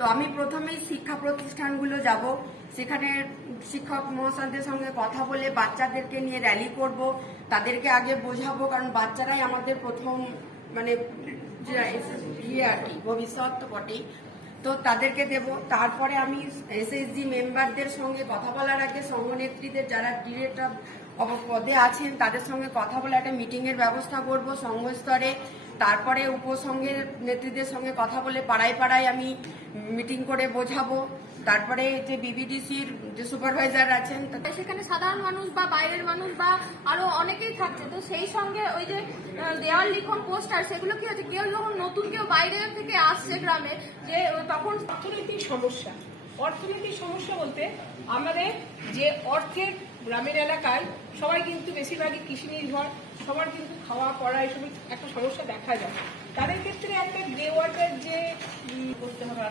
তো আমি প্রথমেই শিক্ষা প্রতিষ্ঠানগুলো যাব, সেখানে শিক্ষক মহাশয়দের সঙ্গে কথা বলে বাচ্চাদেরকে নিয়ে র্যালি করব, তাদেরকে আগে বোঝাবো, কারণ বাচ্চারাই আমাদের প্রথম মানে আর কি ভবিষ্যৎ তো বটেই। তো তাদেরকে দেব। তারপরে আমি এসএসজি মেম্বারদের সঙ্গে কথা বলার আগে সংঘনেত্রীদের যারা ডিরেক্টর পদে আছেন তাদের সঙ্গে কথা বলে একটা মিটিং এর ব্যবস্থা করব সংঘ স্তরে। তারপরে উপসংঘের নেত্রীদের সঙ্গে কথা বলে পাড়ায় পাড়ায় আমি মিটিং করে বোঝাবো। তারপরে যে বিবিডিসির যে সুপারভাইজার আছেন সেখানে সাধারণ মানুষ বা বাইরের মানুষ বা আরো অনেকেই থাকছে, তো সেই সঙ্গে ওই যে দেওয়াল লিখন পোস্টার সেগুলো কি হচ্ছে, কেউ যখন নতুন কেউ বাইরে থেকে আসছে গ্রামে, যে তখন অর্থনৈতিক সমস্যা বলতে আমাদের যে অর্থের গ্রামের এলাকায় সবাই কিন্তু বেশিরভাগই কৃষি নির্ভর, সবার কিন্তু খাওয়া পড়া এসব একটা সমস্যা দেখা যায়। তাদের ক্ষেত্রে একটা গ্রে ওয়াটার যে করতে হবে